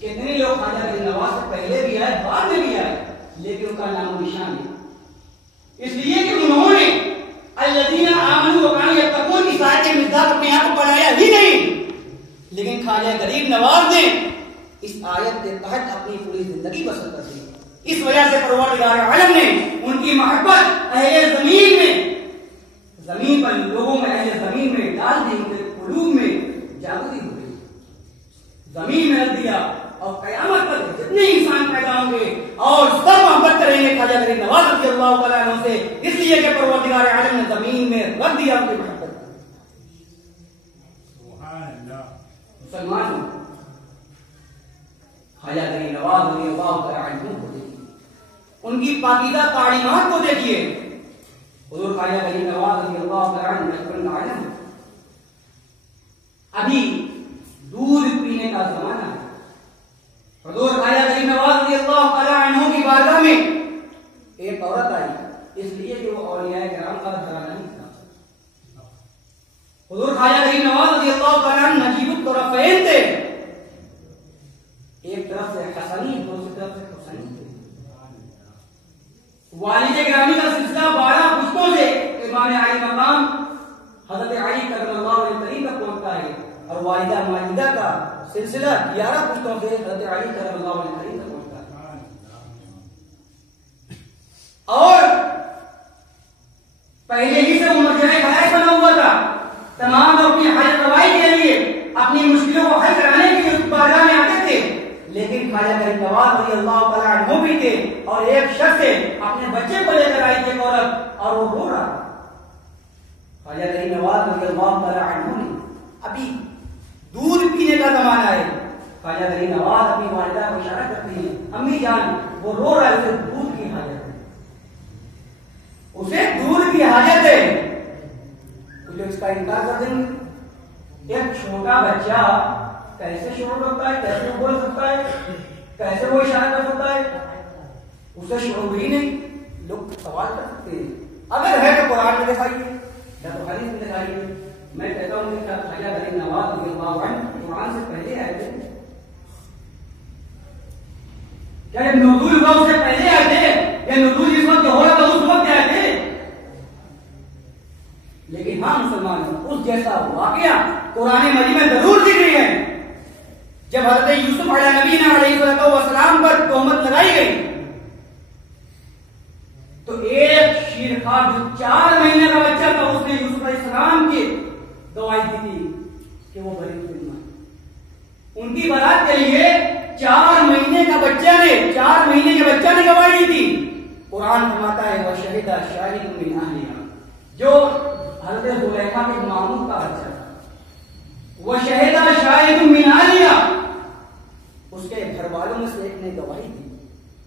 कितने लोग ख्वाजा गरीब नवाज से पहले भी आए, बाद में भी आए, लेकिन उनका नाम निशान नहीं। इसलिए कि उन्होंने अल्लज़ीना आमनू व कानू यत्तकून की आयत मिज़दाक अपने आप को बनाया ही नहीं, लेकिन ख्वाजा गरीब नवाज ने इस आयत के तहत अपनी पूरी जिंदगी बसर कर दी। इस वजह से परवरदिगार आलम ने उनकी मोहब्बत अहले ज़मीन में, जमीन पर लोगों में, अहले ज़मीन में डाल दी, उनके कुलूब में जागृति हो गई, जमीन में रख दिया। और क़यामत तक जितने इंसान पैदा होंगे और सब मोहब्बत करेंगे ख्वाजा गरीब नवाज रज़ियल्लाहु तआला अन्हु से, इसलिए कि परवरदिगार आलम ने जमीन में रख दिया उनकी मोहब्बत। मुसलमान ख्वाजा गरीब नवाज रज़ियल्लाहु तआला अन्हु को देखिए, उनकी पाकीज़ा तालीमात को देखिए। हुज़ूर ख्वाजा गरीब नवाज रज़ियल्लाहु तआला अन्हु बचपन का आलम, अभी दूध पीने का जमाना है। हुज़ूर ख्वाजा गरीब नवाज रज़ियल्लाहु तआला अन्हु की बारगाह में एक औरत आई, इसलिए कि वो औलियाए किराम का घराना नहीं था। हुज़ूर ख्वाजा गरीब नवाज रज़ियल्लाहु तआला अन्हु नजीबुत तरफ़ैन थे, एक तरफ से हसनी, दूसरी तरफ से हुसैनी थे। वालिद गिरामी का सिलसिला 12 पुश्तों से इमाम अली मकाम हज़रत अली करमल्लाहु वजहहु तक पहुंचता है, और वालिदा माजिदा का सिलसिला 11 पुश्तों से हज़रत अली करमल्लाहु वजहहु तक पहुंचता है। और पहले ही से उम्र जो है खैर बना हुआ था, तमाम लोग अपनी हाजत रवाई के लिए, अपनी मुश्किलों को हल कराने के लिए उस बारगाह में आते थे। लेकिन ख्वाजा गरीब नवाज रज़ियल्लाहु तआला अन्हु भी थे, और एक शख्स अपने बच्चे को लेकर आई थी औरत, और वो रो रहा था। ख्वाजा गरीब नवाज रज़ियल्लाहु तआला अन्हु ने, अभी दूध पीने का जमाना है, ख्वाजा गरीब नवाज अपनी वालिदा को इशारा करती हैं, अम्मी जान वो रो रहा है, उसे दूध की हाजत है, उसे दूध की हाजत है। तो इसका इनकार कर देंगे। एक छोटा बच्चा कैसे शोर करता है, कैसे बोल सकता है, कैसे वो इशारा कर सकता है, उसे शोर ही नहीं। लोग सवाल कर सकते हैं, अगर है तो कुरान में दिखाइए या तो हदीस में दिखाइए। मैं कहता हूं कि ख्वाजा गरीब नवाज रज़ियल्लाहु अन्हु कुरान से पहले आए थे क्या? जब नुज़ूल हुआ उससे पहले आए थे, या नुज़ूल जिस वक्त हो रहा था उस वक्त आए थे? लेकिन हाँ मुसलमान, उस जैसा वाकया कुरान मजीद में जरूर दिख रही है। जब हज़रत यूसुफ अलैहिस्सलाम पर तोहमत लगाई गई, तो एक शेरखार जो 4 महीने का बच्चा था, उसने यूसुफ अलैहिस्सलाम की गवाही दी थी कि वो बरी हुए। उनकी बारात के लिए 4 महीने का बच्चा ने, 4 महीने के बच्चा ने गवाही दी थी। कुरान फरमाता है वह शहीदा शाहिदुम मिन अहलिहा, जो हज़रत ज़ुलैखा के मामू का बच्चा था, वह शहीदा शाहिदुम मिन अहलिहा, उसके घर वालों में से एक ने गवाही दी,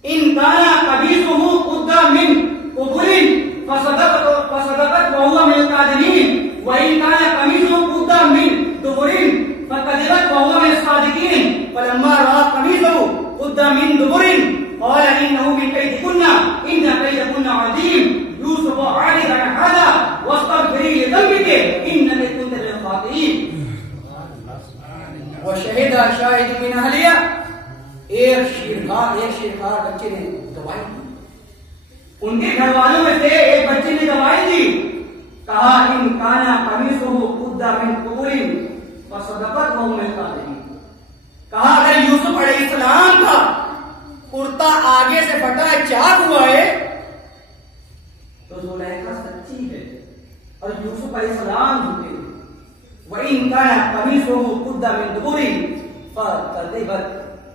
इन काना कबीसुहु कुद्दा मिन कुबुरिन फसदकत व हुवा मिन कादिमीन व इन काना कमीसुहु कुद्दा मिन दुबुरिन फकदिबत व हुवा मिन सादिकीन फलम्मा रआ कमीसुहु कुद्दा मिन दुबुरिन क़ाल इन्नहु मिन कैदिकुन्ना इन्न कैदकुन्ना अज़ीम यूसुफ आरिद अन हाज़ा वस्तगफिरी लिज़ंबिकी इन्नकी कुन्त मिनल ख़ातिईन। व शहीदा शाहिदुम मिन अहलिहा, एक शेरखार बच्चे ने गवाही दी। उनके घर वालों में से एक बच्चे ने गवाही दी, कहा इन काना कमीसुहु कुद्दा मिन कुबुरिन फसदकत व हुवा मिन कादिमीन। कहा अगर यूसुफ अलैहिस्सलाम का कुर्ता आगे से फटा है, चाक हुआ है, तो ज़ुलैखा सच्ची है और यूसुफ अलैहिस्सलाम झूठे। व इन काना कमीसुहु कुद्दा मिन दुबुरिन फकदिबत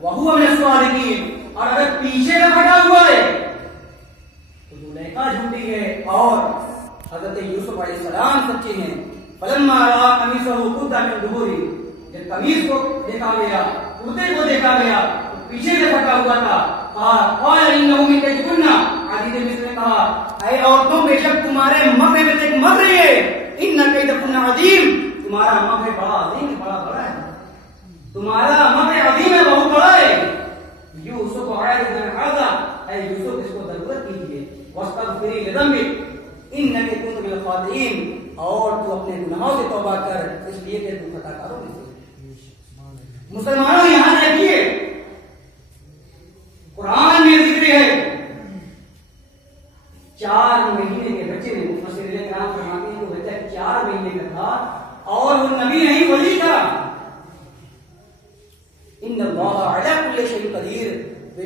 व हुवा मिन सादिकीन, और अगर पीछे का फटा हुआ है तो ज़ुलैखा झूठी है और हज़रत यूसुफ अलैहिस्सलाम सच्चे हैं। फलम्मा रआ कमीसुहु कुद्दा मिन दुबुरिन, जब कमीज को देखा गया, कुर्ते को देखा गया, तो पीछे से फटा हुआ था। क़ाल इन्नहु मिन कैदिकुन्ना, अज़ीज़ मिस्र ने कहा ऐ औरतों बेशक तुम्हारे मकरे में एक मकर है, इन्न कैदकुन्ना अज़ीम, तुम्हारा मकरे बड़ा अजीम है, बड़ा है, तुम्हारा मकरे अजीम है, बहुत बड़ा है। यूसुफ आरिद अन हाज़ा, ऐ यूसुफ इसको जरूरत कीजिए, वस्तगफिरी लिज़ंबिक इन्नकी कुन्त मिनल ख़ातिईन, और तू अपने गुनाहों से तौबा कर, इसलिए कि तू खताकारों में से। मुसलमानों यहां देखिए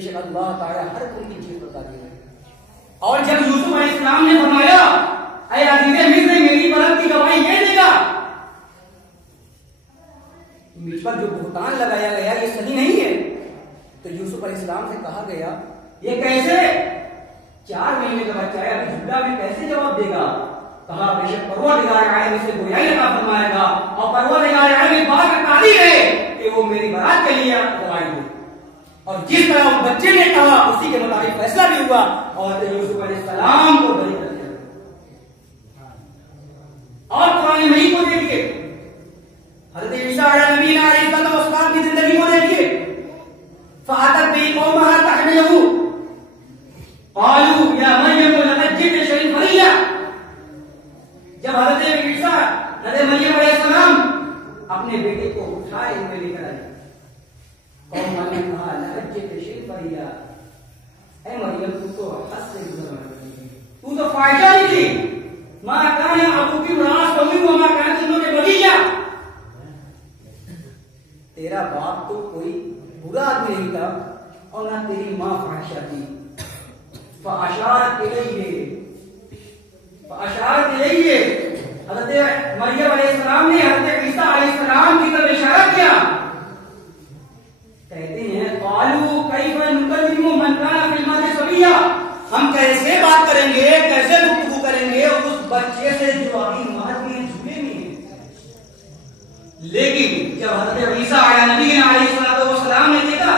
बेशक अल्लाह ताला हर कोई की चीज बता दी है। और जब यूसुफ अलैहिस्सलाम ने फरमाया ऐ अजीज़े मिस्र मेरी परम की गवाही ये देगा, मुझ पर जो भुगतान लगाया गया ये सही नहीं है। तो यूसुफ अलैहिस्सलाम से कहा गया ये कैसे, 4 महीने का बच्चा है, अभी झूठा में कैसे जवाब देगा। कहा बेशक परवरदिगार आलम इसे गोयाई अता फरमाएगा और परवरदिगार आलम इस बात का कादिर है कि वो मेरी बारात के लिए गवाही दे। और जिस तरह उस बच्चे ने कहा उसी के मुताबिक फैसला भी हुआ और यूसुफ अलैहिस्सलाम को बरी कर दिया। और कुरान मजीद को देखिए, हज़रत ईसा अलैहिस्सलाम की जिंदगी को देखिए। फ़अतत बिही कौमहा तहमिलुहु क़ालू या मरियम लक़द जि'ति शैअन फ़रिय्या। जब हज़रत ईसा हज़रत मरियम अलैहिस्सलाम अपने बेटे को उठाए हुए लेकर आए, कौम वालों ने कहा लक़द जि'ति शैअन फ़रिय्या, ऐ मरियम तू तो हद से गुज़र गई, तू तो फाहिशा निकली। मा कान अबूकी इम्राअ सौइन व मा कानत उम्मुकी बग़िय्या। तेरा बाप तो कोई बुरा आदमी नहीं था और ना तेरी मां फाहिशा थी। फ़अशारत इलैहि, हज़रत मरियम अलैहिस्सलाम ने हज़रत ईसा अलैहिस्सलाम की तरफ इशारा किया। कहते हैं क़ालू कैफ़ नुकल्लिमु मन कान फ़िल महदि सबिय्या, हम कैसे बात करेंगे, कैसे गुफ्तगू करेंगे उस बच्चे से जो अभी महद में झूले में है। लेकिन जब हज़रत ईसा अलैहिस्सलाम ने देखा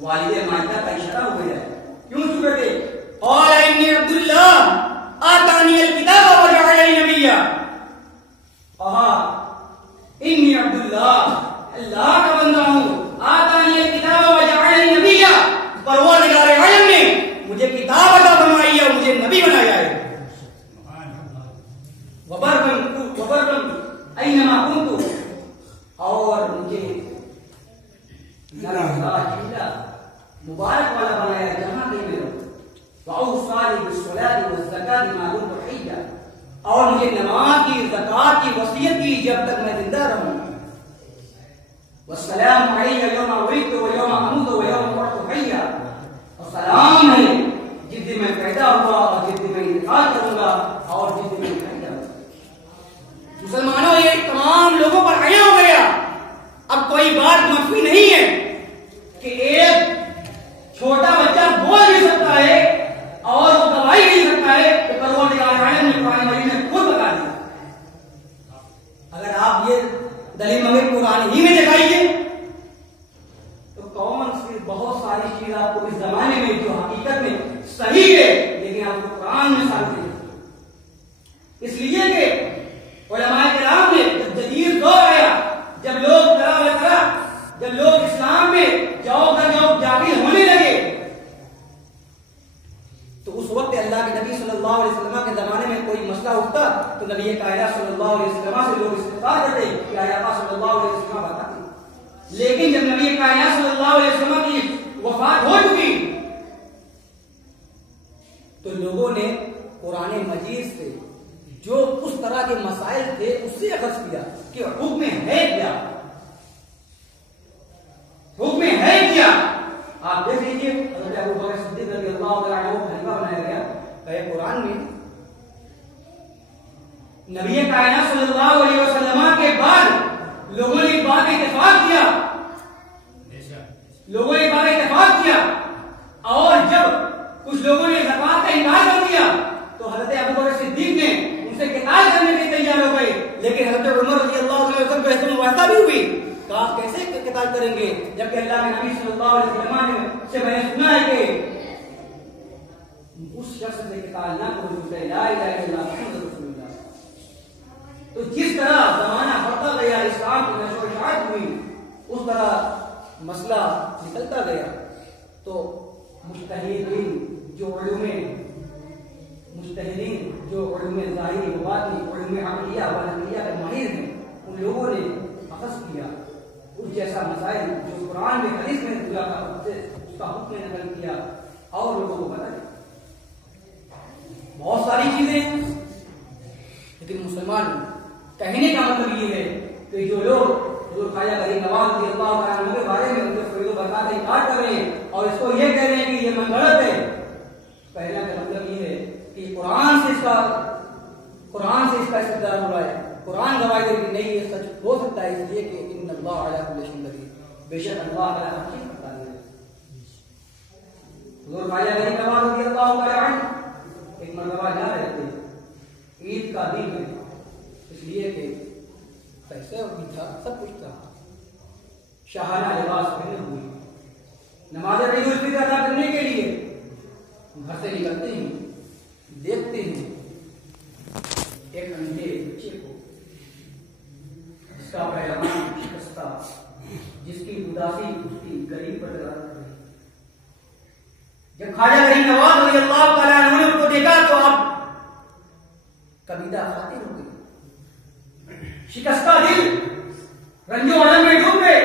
वालिद मायदा का इशारा हो गया, क्यों चुप थे। और इन्नी अब्दुल्लाह आतानी अल-किताब व जअलनी नबिय्या। कहा इन्नी अब्दुल्लाह अल्लाह का बंदा हूं, आतानी अल-किताब व जअलनी नबिय्या, परवरदिगार आलम ने मुझे किताब अता फरमाई है, मुझे नबी बनाया है। वबर्रन ऐनमा कुन्तु, और मुझे मुबारक वाला बनाया जहां कहीं मैं रहूं। वअौसानी बिस्सलाति वज़्ज़काति मा दुमतु हय्या, और मुझे नमाज की ज़कात की वसीयत की जब तक मैं जिंदा रहूं। वस्सलामु अलैया यौमा वुलिदतु व यौमा अमूतु व यौमा उबअसु हय्या, और सलाम है जिस दिन मैं पैदा हुआ और जिस दिन मैं इंतकाल करूंगा और जिस दिन मैं पैदा हुआ। मुसलमानों ये तमाम लोगों पर आया हो गया। अब कोई बात मख्फी नहीं है कि एक छोटा बच्चा बोल भी सकता है और वो गवाही भी सकता है कि परवरदिगार आलम ने कुरान मजीद में खुद बता दिया। अगर आप ये दलील मगर कुरान ही में दिखाइए तो कौन सी बहुत सारी चीज आपको इस जमाने में जो हकीकत में सही है लेकिन आपको कुरान में साबित नहीं। इसलिए कि उलमाए किराम ने जदीद दौर आया, जब लोग इस्लाम में जाओ जाकिर होने लगे, तो उस वक्त अल्लाह के नबी सल्लल्लाहु अलैहि वसल्लम के जमाने में कोई मसला उठता तो नबी कायनात सल्लल्लाहु अलैहि वसल्लम से लोग इस्तिग़फ़ार करते कि आया सल्लल्लाहु अलैहि वसल्लम बताते। लेकिन जब नबी कायनात सल्लल्लाहु अलैहि वसल्लम की वफात हो चुकी तो लोगों ने कुरान मजीद से जो उस तरह के मसाइल थे उससे अखज़ किया कि हुक्म है क्या, हुक्म है क्या। आप देख लीजिए हज़रत अबू बकर सिद्दीक़ रज़ियल्लाहु तआला अन्हु को खलीफा बनाया गया। कहे कुरान में नबी कायनात सल्लल्लाहु अलैहि वसल्लम के बाद लोगों ने बात इत्तेफाक किया, और जब कुछ लोगों ने ज़कात का इनकार कर दिया तो हज़रत अबू बकर सिद्दीक़ ने उनसे किताल करने के लिए तैयार हो गए। लेकिन हज़रत उमर रज़ियल्लाहु अन्हु को ऐसे मुवाफ़ा भी हुई, कहा कैसे किताल करेंगे जबकि अल्लाह के नबी सल्लल्लाहु अलैहि वसल्लम से मैंने सुना है कि उस शख्स से किताल ना करो जो ला इलाहा इल्लल्लाह मुहम्मदुर रसूलुल्लाह। तो जिस तरह जमाना बढ़ता गया, इस्लाम की नशो इशाअत हुई, उस तरह मसला निकलता गया। तो मुज्तहिदीन जो उलूमे ज़ाहिरी व बातिनी, उलूमे अक़लिया व नक़लिया के माहिर हैं, उन लोगों ने अख़ज़ किया उस जैसा मसाइल जो कुरान में हदीस में खुला था उसका हुक्म नकल किया और लोगों को बताया। बहुत सारी चीजें, लेकिन मुसलमान कहने का मतलब ये है कि जो लोग ख्वाजा गरीब नवाज रज़ियल्लाहु तआला अन्हु के बारे में उनके फज़ल व बरक़ात का इनकार कर रहे हैं कुरान से इसका इस्तेदलाल हो रहा है। कुरान गवाही दे कि नहीं ये सच हो सकता है, इसलिए कि इन्नल्लाह अला कुल्लि शैइन कदीर, बेशक अल्लाह ताला हर चीज पर कादिर है। हुजूर ख्वाजा गरीब नवाज रज़ियल्लाहु तआला अन्हु एक मरतबा जा रहे थे, ईद का दिन है, इसलिए कि पैसे भी था, सब कुछ था, शाहाना लिबास पहने हुए नमाज ईद उल फितर अदा करने के लिए घर से निकलते हैं, देखते हैं एक अंधे बच्चे को, जिसका पैगाम शिकस्ता, जिसकी उदासी उसकी गरीब पर लगा रही। जब ख्वाजा गरीब नवाज रज़ियल्लाहु तआला अन्हु ने उसको देखा तो आप कबीदा खातिर हो गई, शिकस्ता दिल, रंजो अनम में डूब गए।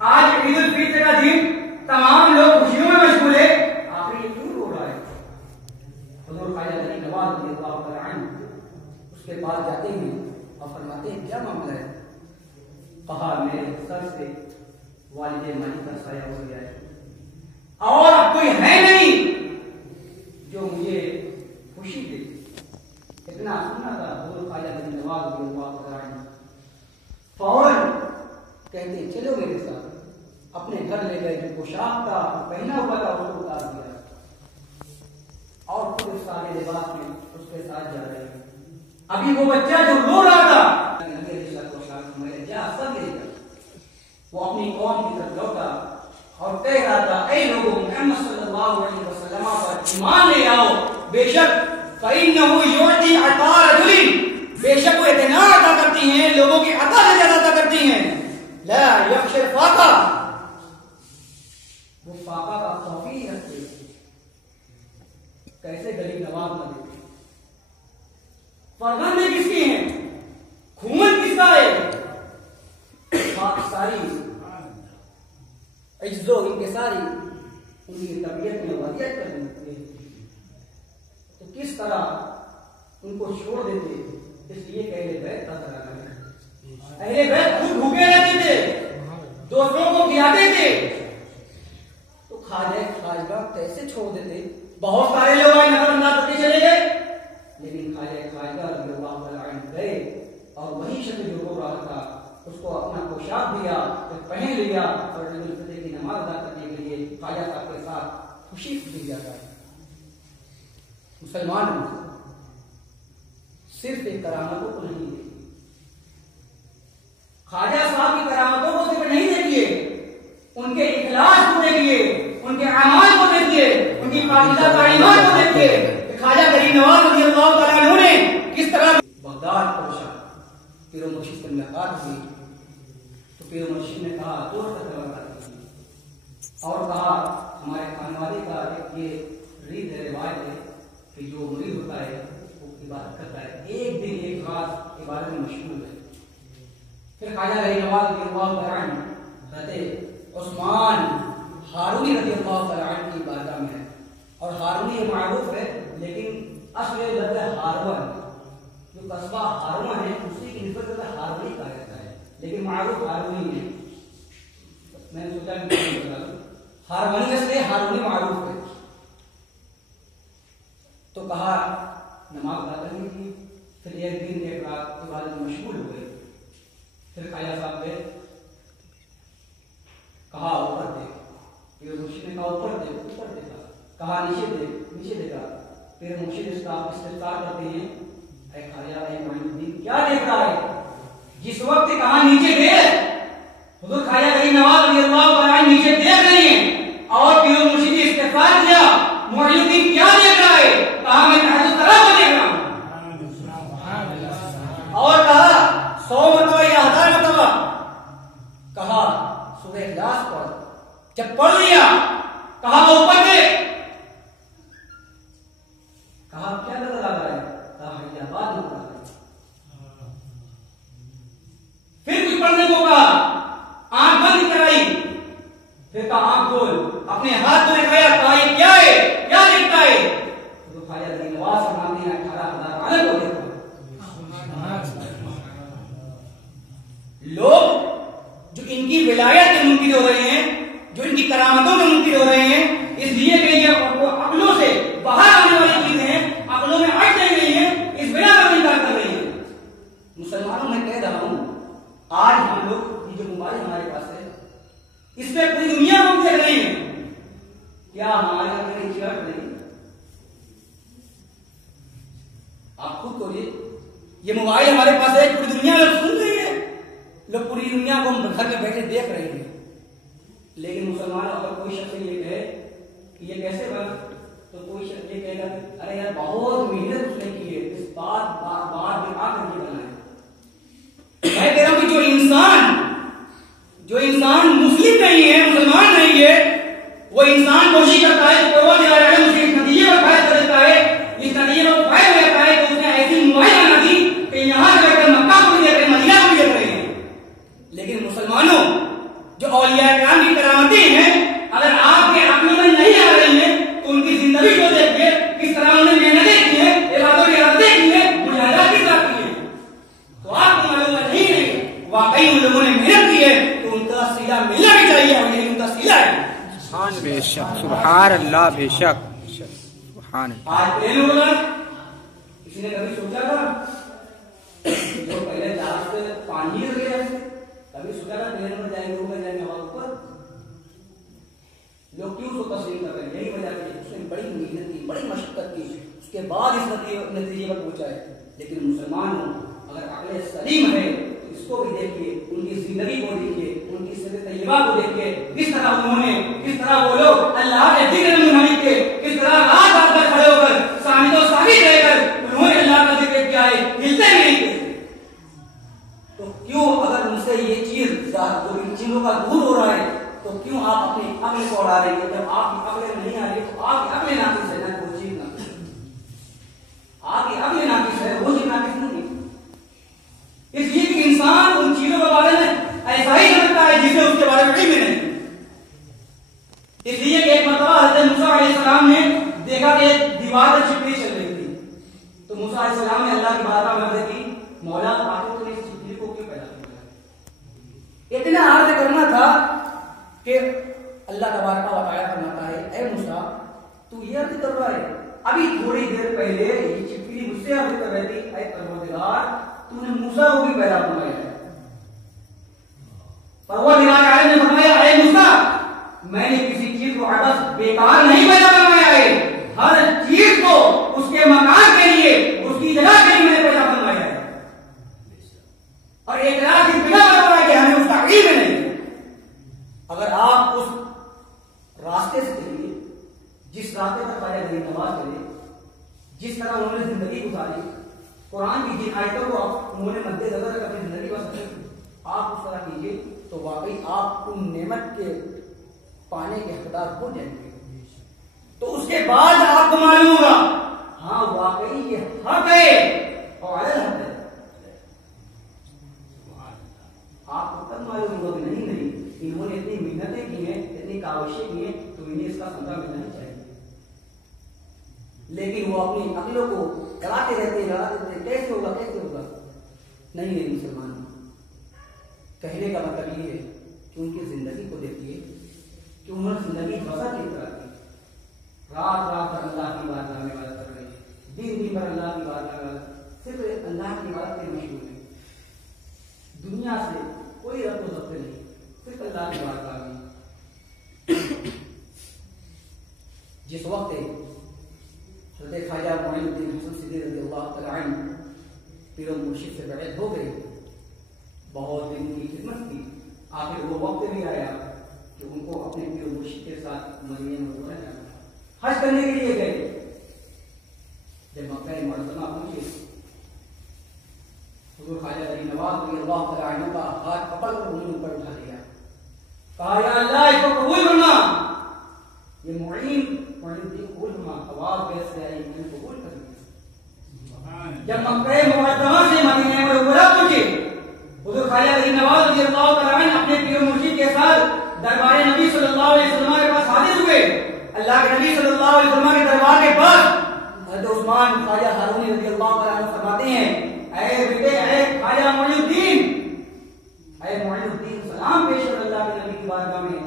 आज ईद उल फितर का दिन, तमाम लोग खुशियों में मशगूल है, आखिर ये क्यों रो रहा है? हुजूर ख्वाजा गरीब नवाज रज़ियल्लाहु तआला अन्हु उसके पास जाते हैं और फरमाते हैं क्या मामला है? कहा मेरे सर से वालिद मानी का साया हो गया है और अब कोई है नहीं जो मुझे खुशी दे। इतना सुना था हुजूर ख्वाजा गरीब नवाज रज़ियल्लाहु तआला अन्हु फौरन कहते चलो मेरे साथ, अपने घर ले गए, जो पोशाक था पहना हुआ था उसको उतार दिया और खुद उस सारे लिबास में उसके साथ जा रहे हैं। अभी वो बच्चा जो रो रहा था, वो अपनी कौम की तरफ लौटा और कह रहा था, ऐ लोगों, मुहम्मद सल्लल्लाहु अलैहि वसल्लम पर ईमान ले आओ, बेशक फइन्नहु युअति अता रजुलिन, बेशक वो इतना अता करती हैं, लोगों की अता से ज्यादा अता करती हैं। ला यख्शल फाका, वो फाका का खौफ ही रखते। कैसे गरीब नवाज न देते, फरमाने किसकी हैं, खून किसका है, सारी इज्जो इनके सारी उनकी तबीयत में वदियत कर देते, तो किस तरह उनको छोड़ देते? इसलिए अहले बैत का तरह, अहले बैत खुद भूखे रहते थे, दूसरों को खिलाते थे, तो ख्वाजा कैसे छोड़ देते? बहुत सारे लोग आए नजरअंदाज करके चले गए, लेकिन ख्वाजा रज़ियल्लाहु तआला अन्हु गए और वही शख्स जो रो रहा था उसको अपना पोशाक दिया, फिर पहन लिया और ईद उल फितर की नमाज अदा करने के लिए ख्वाजा साहब के साथ खुशी खुशी जाता है। मुसलमान सिर्फ एक करामतों को नहीं देखिए, ख्वाजा साहब की करामतों को सिर्फ नहीं देखिए, उनके इखलास को देखिए, उनके अमाल को देखिए, उनकी पाकीज़ा तालीमात को देखिए। ख्वाजा गरीब नवाज रज़ियल्लाहु तआला अन्हु ने किस तरह बगदाद पहुंचा, पीर मुर्शिद से मुलाकात हुई, तो पीर मुर्शिद ने कहा दोस्त और कहा हमारे खानवादे का एक ये रीत है, रिवाज है कि जो मुरीद होता है वो इबादत करता है, एक दिन एक रात इबादत में मशगूल है। फिर ख्वाजा गरीब नवाज रज़ियल्लाहु तआला अन्हु रहते उस्मान हारूनी रज़ियल्लाहु तआला अन्हु की बारगाह में है, और हारूनी मारूफ है, लेकिन असल लफ्ज़ हारवन, जो कस्बा हारुआ है उसी की निस्बत से हारूनी कहा जाता है, लेकिन मारूफ हारूनी है। मैंने सोचा हारवनी से हारूनी मारूफ है। तो कहा नमाज अदा करनी थी, फिर एक दिन एक रात इबादत में मशगूल हो गए। फिर ख्वाजा साहब गए, कहा ऊपर देख, पीर मुर्शिद ने कहा ऊपर देख, ऊपर देखा, कहा नीचे देख, नीचे देखा। पीर मुर्शिद इस्तिग़फ़ार करते हैं, ऐ ख्वाजा ऐ मोइनुद्दीन क्या देख रहा है? जिस वक्त कहा नीचे देख, हुजूर ख्वाजा गरीब नवाज रज़ियल्लाहु तआला अन्हु नीचे देख रहे हैं और पीर मुर्शिद ने इस्तिग़फ़ार किया, मोइनुद्दीन क्या देख रहा है? कहा मैं तहज्जुद तरा को देख रहा हूं, और कहा 100 मरतबा या 1000 मरतबा, कहा सूरह इखलास पढ़, जब पढ़ लिया कहा ऊपर देख, कहा क्या नजर आ रहा है? कहा हैदराबाद में पढ़ रहा है। फिर कुछ पढ़ने को कहा, आंख बंद कराई, फिर कहा आंख खोल, अपने हाथ को दिखाया, कहा ये क्या है, क्या दिखता है? तो ख्वाजा गरीब नवाज फरमाते हैं 18,000 आने को देखो। लोग जो इनकी विलायत के मुनकिर हो रहे हैं, जो इनकी करामतों के मुनकिर हो रहे हैं, इसलिए कि ये अकलों से बाहर आने वाली चीजें हैं, अकलों में अट नहीं रही है, इस बिना आज हम लोग ये जो मोबाइल हमारे पास है, इसमें पूरी दुनिया को देख रहे हैं, क्या हमारे अंदर चिराग नहीं? आप खुद करिए, ये मोबाइल हमारे पास है, पूरी दुनिया लोग सुन रही है, लोग पूरी दुनिया को हम घर में बैठे देख रहे हैं। लेकिन मुसलमान अगर कोई शख्स ये कहे कि ये कैसे बना, तो कोई शख्स ये कहेगा अरे यार बहुत मेहनत उसने की है, इस बात दिखा करके बना है। मैं कह रहा हूं कि जो इंसान मुस्लिम नहीं है, मुसलमान नहीं है, वो इंसान कोशिश करता है कि वो इस नतीजे पर फायदा कर देता है, इस नतीजे पर फायदा हो जाता है कि उसने ऐसी मोबाइल बना दी कि यहां से लेकर मक्का को भी देख रहे हैं, मदीना को भी देख रहे हैं। लेकिन मुसलमानों, जो औलिया किराम की करामतें हैं, अगर आपके अक्ल में नहीं आ रही हैं, तो उनकी जिंदगी को देखिए, किस तरह उन्होंने मेहनतें की है, इबादत की आदतें की है, मुजाहिदात की बात की है, तो आपको मालूम नहीं है वाकई उन लोगों ने मेहनत की है, तो उनका सिला मिलना भी चाहिए, और यही उनका सिला है। बेशक, सुभान अल्लाह, बेशक सुभान। आज प्लेन होगा, किसी ने कभी सोचा था जो पहले जहाज से पानी गिर गया, कभी सोचा था प्लेन में जाएंगे, ऊपर जाएंगे, हवा ऊपर? लोग क्यों उसको तस्लीम कर रहे हैं? यही वजह है, उसने बड़ी मेहनत की, बड़ी मशक्कत की, उसके बाद इस नतीजे पर पहुंचा है। लेकिन मुसलमान अगर अक्ल सलीम है तो इसको भी देखिए, उनकी जिंदगी को देखिए, उनकी सिरत तय्यबा को देखिए, किस तरह उन्होंने, किस तरह वो लोग अल्लाह के जिक्र में मुनहरिफ थे, किस तरह रात रात भर खड़े होकर सामिद और साबित रहकर उन्होंने अल्लाह का जिक्र किया है, हिलते नहीं थे। तो क्यों अगर उनसे ये चीज जो इन चीजों का दूर हो रहा है, तो क्यों आप अपनी अक्ल को उड़ा रही है? जब आपकी अक्ल में नहीं आ रही तो आपकी अक्ल नाकिस है, ना वो चीज नाकिस है, आपकी अक्ल नाकिस है, वो चीज नाकिस नहीं है। इसलिए कि इंसान उन चीजों के बारे में ऐसा ही समझता है जिसे उसके बारे में नहीं नहीं। इसलिए कि एक मरतबा हज़रत मूसा अलैहिस्सलाम ने देखा कि एक दीवार पर छिपकली चल रही थी, तो मूसा अलैहिस्सलाम ने अल्लाह की बारगाह में अर्ज़ की, मौला आखिर तूने इस छिपकली को क्यों पैदा किया? इतना अर्ज़ करना था कि अल्लाह तबारक व तआला फरमाता है, ऐ मूसा तू ये अर्ज़ कर रहा है, अभी थोड़ी देर पहले ये छिपकली मुझसे अर्ज़ कर रही थी, ऐ परवरदिगार तूने मूसा को भी पैदा फरमाया है। परवरदिगार आलम ने फरमाया, ऐ मूसा मैंने किसी चीज को अबस बेकार नहीं पैदा फरमाया है, हर चीज को उसके मकान के लिए, उसकी जगह के लिए मैंने पैदा फरमाया है। और एक रात की बिना बताया कि हमें उसका इल्म नहीं। अगर आप उस रास्ते से चलिए जिस रास्ते पर ख्वाजा गरीब नवाज चले, जिस तरह उन्होंने जिंदगी गुजारी, कुरान की जिन आयतों को उन्होंने मद्देनजर रख अपनी जिंदगी बसर आप उस तरह कीजिए, तो वाकई आप उन नेमत के पाने के हकदार हो जाएंगे। तो उसके बाद आपको मालूम होगा हाँ वाकई ये हक है और अलग हक है। आपको तब मालूम होगा कि नहीं नहीं इन्होंने इतनी मेहनतें की हैं, इतनी काविशें की हैं, तो इन्हें इसका सजा मिलना ही चाहिए। लेकिन वो अपनी अकलों को लड़ाते रहते, कैसे होगा कैसे होगा? नहीं नहीं मुसलमान, कहने का मतलब ये है कि उनकी जिंदगी को देखिए कि उन्होंने जिंदगी बसर किस तरह की, रात रात भर अल्लाह की इबादत में कर रहे हैं, दिन दिन भर अल्लाह की इबादत में सिर्फ अल्लाह की इबादत में मशगूल है, दुनिया से कोई रब्त ज़ब्त नहीं, सिर्फ अल्लाह की इबादत में। जिस वक्त हज़रत ख्वाजा मोइनुद्दीन हसन सिद्दीक़ रज़ियल्लाहु तआला अन्हु पीर मुर्शिद से बैत हो गए, बहुत दिन की खिदमत की, आखिर वो वक्त भी आया कि उनको अपने पीर मुर्शिद के साथ मदीने में जाना, हज करने के लिए गए। जब मक्का मुअज़्ज़मा पहुंचे, हुज़ूर ख्वाजा गरीब नवाज रज़ियल्लाहु तआला अन्हु का हाथ पकड़ कर उन्होंने ऊपर उठा लिया, कहा या अल्लाह इसको कबूल फरमा, ये मुईन कबूल फरमा, आवाज कैसे आई मैंने कबूल कर लिया। जब मक्का मुअज़्ज़मा से मदीने में पहुंचे, हुज़ूर ख्वाजा गरीब नवाज रज़ियल्लाहु तआला अन्हु अपने पीर मुर्शिद के साथ दरबार नबी सल्लल्लाहु अलैहि वसल्लम के पास हाजिर हुए। अल्लाह के नबी सल्लल्लाहु अलैहि वसल्लम के दरबार के पास हज़रत उस्मान ख्वाजा हारून रज़ियल्लाहु तआला अन्हु फरमाते हैं, ऐ बेटे ऐ ख्वाजा मोइनुद्दीन, सलाम पेश कर अल्लाह के नबी की बारगाह में।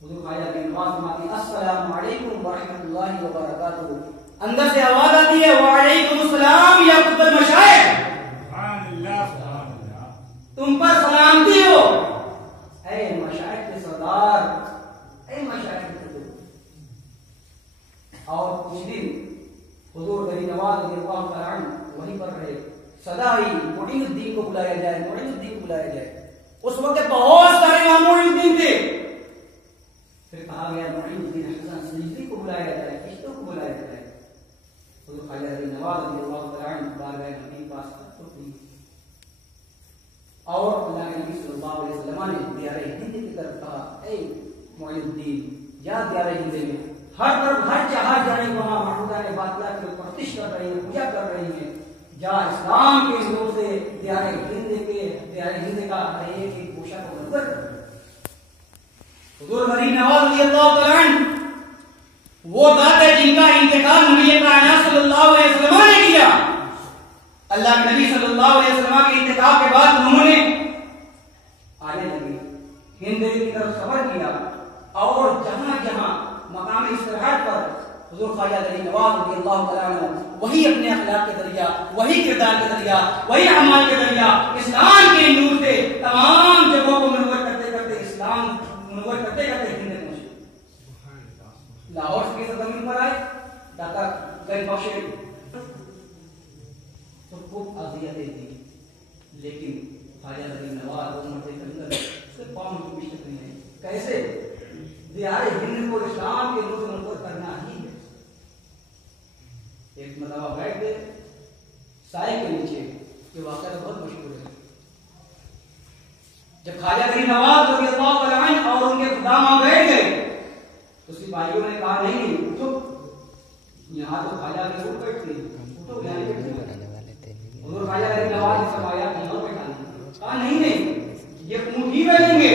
हुज़ूर ख्वाजा के नवाज फरमाते हैं, अस्सलामु अलैकुम व रहमतुल्लाहि व बरकातहू। अंदर से आवाज आती है, व अलैकुम अस्सलाम या कुतुब मशाइख। सुभान अल्लाह, सुभान अल्लाह। तो तुम पर सलामती हो। ऐ मशाइख के सरदार, ऐ मशाइख के सरदार। और कुछ दिन हुजूर गरीब नवाज रज़ियल्लाहु तआला अन्हु वहीं पर रहे। सदा ही मोइनुद्दीन को बुलाया जाए, मोइनुद्दीन को बुलाया जाए। उस वक्त बहुत सारे इमाम मोइनुद्दीन थे। फिर कहा गया मोइनुद्दीन हसन सजीदी को बुलाया जाए, किश्तों को बुलाया जाए। हुजूर ख्वाजा गरीब नवाज रज़ियल्लाहु तआला अन्हु बारगाह नबी पास तो हुई। और अल्लाह के नबी सल्लल्लाहु अलैहि वसल्लम ने दियारे हिंद की तरफ कहा, ऐ मोइनुद्दीन, जा दियारे हिंद में हर तरफ हर जहां जाने वहां महमूदा ने बातला की प्रतिष्ठ कर रही है, पूजा कर रही है। जा इस्लाम के नूर से दियारे हिंद का हर एक गोशा को मंजर कर। हुजूर गरीब नवाज रज़ियल्लाहु तआला अन्हु वो ज़ात है जिनका इंतकाल नबी कायनात सल्लल्लाहु अलैहि वसल्लम ने किया। अल्लाह के नबी सल्लल्लाहु अलैहि वसल्लम के इंतकाल के बाद उन्होंने आने लगे, हिंद की तरफ सफर किया और जहां जहां मकाम इस्तराहत पर हुजूर ख्वाजा गरीब नवाज रज़ियल्लाहु तआला अन्हु वही अपने अखलाक के जरिया, वही किरदार के जरिया, वही अमाल के जरिया इस्लाम के नूर से तमाम जगहों को मुनव्वर करते करते इस्लाम मुनव्वर करते करते हिंद पहुंचे। लाहौर की जमीन पर आए, दाता गरीब बख्श तो खूब अज़ियतें दी, लेकिन ख्वाजा गरीब नवाज उम्मत के अंदर सिर्फ कौम की मिशत नहीं है। कैसे दियारे हिंद को इस्लाम के नूर से मुनव्वर करना ही है। एक मरतबा बैठ गए साए के नीचे, ये वाक़या बहुत मशहूर है। जब ख्वाजा गरीब नवाज रज़ियल्लाहु तआला अन्हु और उनके खुदाम बैठ गए तो सिपाहियों ने कहा, नहीं उठो, यहाँ तो ख्वाजा के ऊपर बैठते हैं, उठो यहाँ बैठते हैं। हुजूर ख्वाजा गरीब नवाज ने फरमाया यहाँ बैठा नहीं। कहा नहीं ये ऊँट ही बैठेंगे।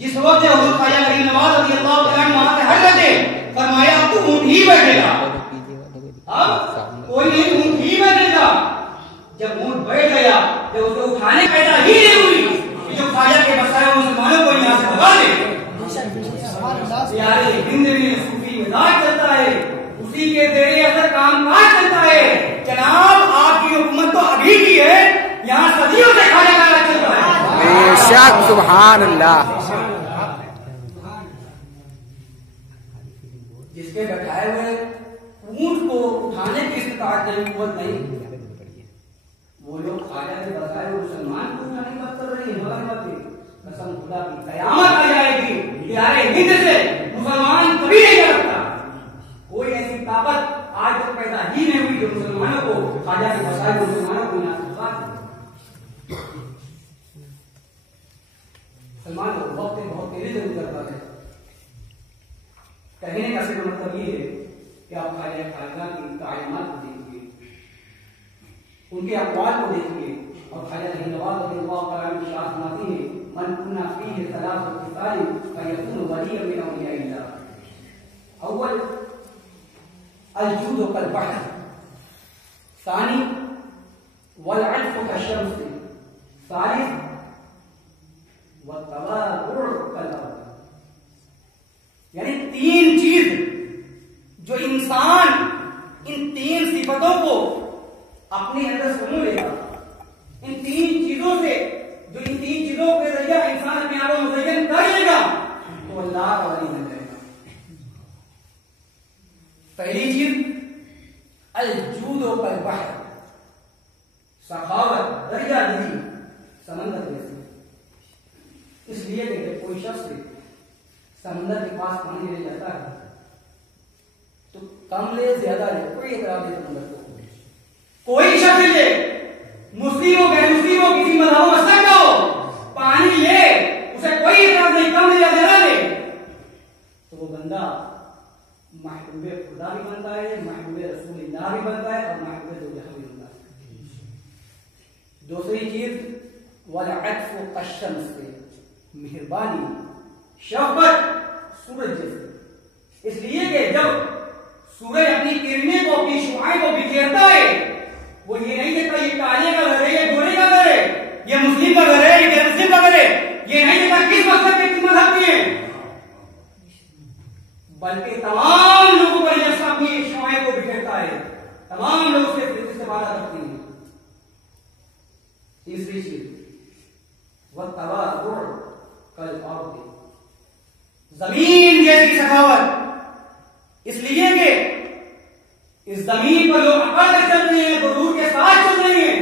जिस वक्त हुजूर ख्वाजा गरीब नवाज रज़ियल्लाहु तआला अन्हु वहां से हट गए, फरमाया तू ऊँट ही बैठेगा। अब कोई नहीं, ऊँट ही बैठेगा। जब ऊँट बैठ गया, जब उसे उठाने पैदा ही नहीं हुई जो ख्वाजा के बसाए मुसलमानों को यहाँ से भगा दे। यारे हिंद में सूफी मिजाज चलता है, उसी के ज़ेरे असर कामकाज चलता है। जनाब आपकी हुकूमत तो अभी की है, यहाँ सदियों से ख्वाजा का राज चल रहा है। बेशक सुभान अल्लाह। जिसके बैठाए हुए ऊंट को उठाने की इस्तिताअत नहीं, कुव्वत नहीं, वो लोग ख्वाजा के बसाए हुए मुसलमान को उठाने की बात कर रहे हैं। मगर मत कसम खुदा की कयामत आ जाएगी, दियारे हिंद से मुसलमान कभी नहीं कर सकता। कोई ऐसी ताकत आज तक पैदा ही नहीं हुई जो मुसलमानों को, ख्वाजा के बसाए हुए मुसलमानों को यहाँ से सलमान वक्त बहुत तेजी से गुजरता है। कहने का सिर्फ मतलब ये है कि आप ख्वाजा की तालीमात को देखिए, उनके अक़वाल को देखिए। और ख्वाजा गरीब नवाज रज़ियल्लाहु तआला अन्हु शाह सुनाती है, मन कुन्ना फीहि सलासु खिसाल फयकूनु वलिय्यन मिन औलियाइल्लाह। अव्वल अल-जूद कल बहर, सानी वल अत्फ़ु कश-शम्स, सालिस वत्तवादुअ कल अर्द। यानी तीन चीज जो इंसान इन तीन सिफतों को अपने अंदर समूह लेगा, इन तीन चीजों से जो इन तीन चीजों के जरिए इंसान अपने आप को मुज़य्यन कर लेगा तो अल्लाह का वली बन जाएगा। पहली चीज अल-जूद कल बहर, सखावत, दरिया नदी समंदर जैसे। इसलिए कि कोई शख्स समंदर के पास पानी ले जाता है तो कम ले ज्यादा ले, कोई एतराज नहीं समंदर को। कोई शख्स ले, मुस्लिम हो गैर मुस्लिम हो, किसी मज़हब मसलक का हो, पानी ले, उसे कोई एतराज नहीं, कम ले या ज्यादा ले, तो वो बंदा महबूबे खुदा भी बनता है, महबूबे रसूलुल्लाह भी बनता है और महबूबे ज़ौजहा भी बनता है। दूसरी चीज वल अत्फ़ु कश-शम्स, मेहरबानी, शफ़क़त सूरज जैसे। इसलिए कि जब सूरज अपनी किरणें को, अपनी शुआएं को बिखेरता है, वो ये नहीं देखता ये काले का घर है, ये गोरे का घर है, ये मुस्लिम का घर है, ये गैर मुस्लिम का घर है, ये नहीं देखता किस मकसद के, किस मजहब के, बल्कि तमाम लोगों पर जब अपनी शुआएं को बिखेरता है, तमाम लोग से इस्तेमाल करते हैं। तीसरी चीज वत्तवादुअ कल अर्द, जमीन जैसी सखावत इसलिए कि इस जमीन पर लोग अकड़ कर चल रहे हैं, गुरूर के साथ चल रहे हैं,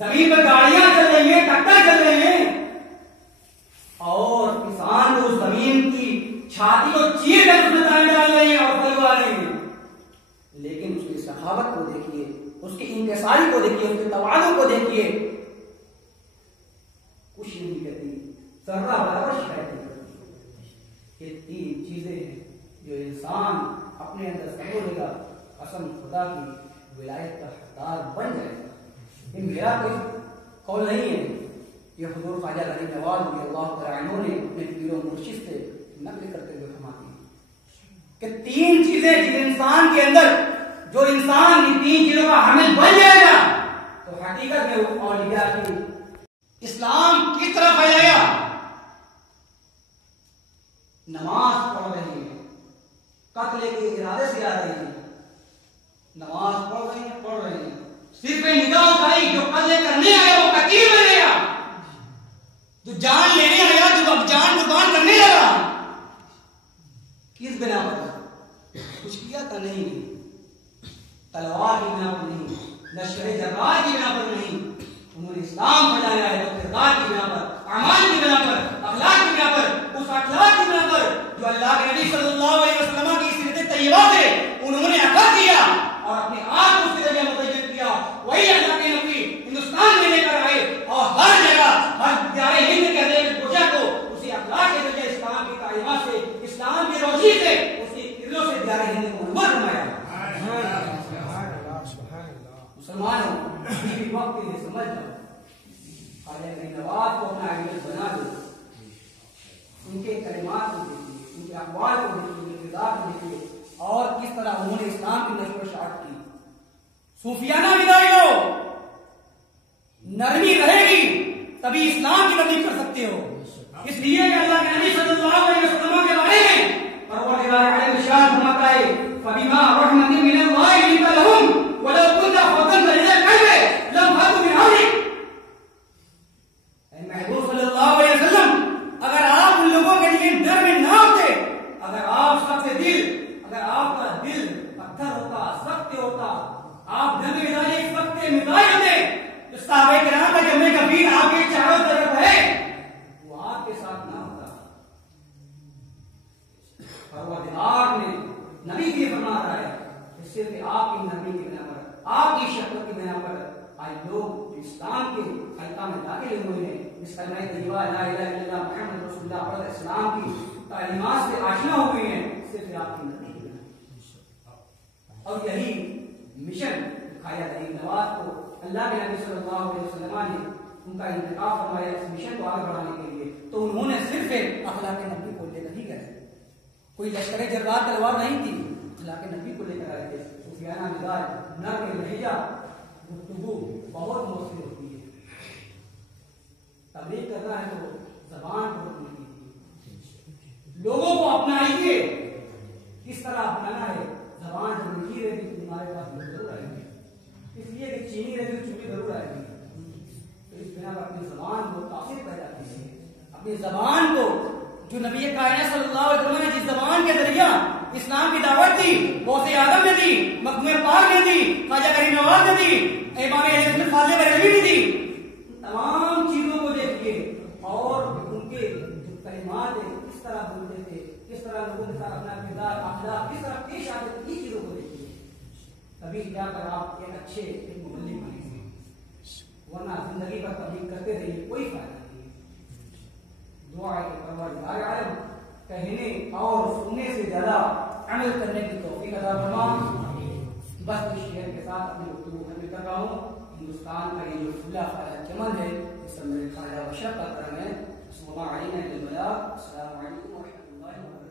जमीन पर गाड़ियां चल रही हैं, ट्रैक्टर चल रहे हैं, और किसान तो उस जमीन की छाती को चीर कर उसमें दाने डाल रहे हैं और फल उगा रहे हैं। लेकिन उसकी सखावत को देखिए, उसकी इंतसारी को देखिए, उसके तवाज़ुन को देखिए, कुछ नहीं कहती, जर्रा बराबर शिकायत नहीं करती। ये तीन चीजें हैं जो इंसान अपने अंदर समझ लेगा, कसम खुदा की विलायत का हकदार बन जाएगा। ये मेरा कोई कौल नहीं है, ये हुजूर ख्वाजा गरीब नवाज रज़ियल्लाहु तआला अन्हु ने अपने पीर और मुर्शिद से नकल करते हुए फरमाती हैं कि तीन चीजें जिस इंसान के अंदर, जो इंसान इन तीन चीजों का हामिल बन जाएगा तो हकीकत में वो औलिया की इस्लाम किस तरह फैलाया। नमाज पढ़ रही है, कत्ल के इरादे से आ रही है, नमाज पढ़ रहे हैं, सिर्फ निगाह उठाई, जो कत्ल करने आया वो कतील बन गया, जो जान लेने आया, जो अब जान कुर्बान करने लगा, किस बिना पर? कुछ किया था नहीं, तलवार की बिना पर नहीं, लश्कर जर्रार की बिना पर नहीं, उन्होंने इस्लाम फैलाया है तो किरदार की बिना पर, अमाल की बिना पर, अखलाक की बिना पर, उस अखलाक की बिना पर जो अल्लाह के नबी सल्लल्लाहु अलैहि वसल्लम की सीरत तैयबा से उन्होंने अदा किया और अपने आप को उसके जरिए मुतय्यन किया। वही अल्लाह के नबी हिंदुस्तान में लेकर आए और हर जगह, हर जारे हिंद के हर गोशा को उसी अखलाक के जरिए, इस्लाम की तालीमात से, इस्लाम की रोशनी से, उसकी किरणों से जारे हिंद को मुनव्वर बनाया। मुसलमानों, इसी वक्त के लिए समझ लो, ख्वाजा गरीब नवाज को अपना आइडियल बना दो, उनके कलिमात को देखिए, उनके अक़वाल को देखिए, उनके किरदार को देखिए, और किस तरह उन्होंने इस्लाम की नशर व शाअत की। सूफियाना विदाई लो, नरमी रहेगी तभी इस्लाम की तबलीग कर सकते हो। इसलिए कि अल्लाह के नबी सल्लल्लाहु अलैहि वसल्लम के बारे में परवरदिगार आलम शान फरमाता है, फबिमा रहमतिन मिनल्लाहि लिंता लहुम वलौ कुन्ता फद्दन गलीज़ल क़ल्बि लम फद्दू मिन हवलिक। महबूब सल्लल्लाहु अलैहि वसल्लम, अगर आप उन लोगों के लिए डर में ना होते, अगर आप सबसे दिल, अगर आपका दिल पत्थर होता, सख्त होता, आप डर में मिजाज सख्त मिजाज होते, तो साहबे किराम का जमे कबीर आपके चारों तरफ है, वो आपके साथ ना होता। परवरदिगार ने नबी के फरमा रहा है कि सिर्फ आपकी नबी की बिना पर, आपकी शफ़क़त की बिना पर आज लोग इस्लाम के हल्का में दाखिल हुए हैं, इस कलमा तय्यबा ला इलाहा इल्लल्लाह मुहम्मद रसूलुल्लाह पर इस्लाम की तालीमात से आशना हो गए हैं, सिर्फ आपकी नबी की बिना। और यही मिशन ख्वाजा गरीब नवाज को अल्लाह के नबी सल्लल्लाहु अलैहि वसल्लम ने उनका इंतखाब फरमाया इस मिशन को आगे बढ़ाने के लिए, तो उन्होंने सिर्फ अखलाक नबी को लेकर ही गए, कोई लश्कर जर्रार तलवार नहीं थी, अखलाक नबी को लेकर आए थे। सूफियाना मिजाज, नर्म लहजा, गुफ्तगू बहुत मुश्किल होती है, तबलीग करना है तो ज़बान को रोकनी है, लोगों को अपनाइए, किस तरह अपनाना है, ज़बान जब मीठी रहेगी तो तुम्हारे पास लोग जरूर आएंगे, इसलिए कि चीनी रहेगी तो चुपी जरूर आएगी, तो इस बिना पर अपनी ज़बान को तासीर पैदा कीजिए, अपनी ज़बान को, जो नबी कायनात सल्लल्लाहु अलैहि वसल्लम ने जिस ज़बान के जरिया इस्लाम की दावत दी, गौसे आदम ने दी, मखदूम पाक ने दी, ख्वाजा गरीब नवाज ने दी, इमाम अली हसन फाज़िल बरेलवी ने दी, तमाम चीजों को देखिए और उनके जो कलिमात है किस तरह बोलते थे, किस तरह लोगों के साथ अपना किरदार, अखलाक किस तरह पेश आते थे, इन चीजों को देखिए, तभी जाकर आप एक अच्छे मुबल्लिग बनेंगे, वरना जिंदगी भर तबलीग करते रहिए, कोई फायदा नहीं है। दुआ है कि परवरदिगार आलम कहने और सुनने से ज्यादा अमल करने की तौफीक अता फरमा। बस इस शेर के साथ अपनी गुफ्तगू खत्म कर रहा हूँ। हिंदुस्तान का ये जो खुला खाला चमन है, इस सब मेरे ख्वाजा बशर का करम है। अस्सलामु अलैकुम व रहमतुल्लाहि व बरकातुहू।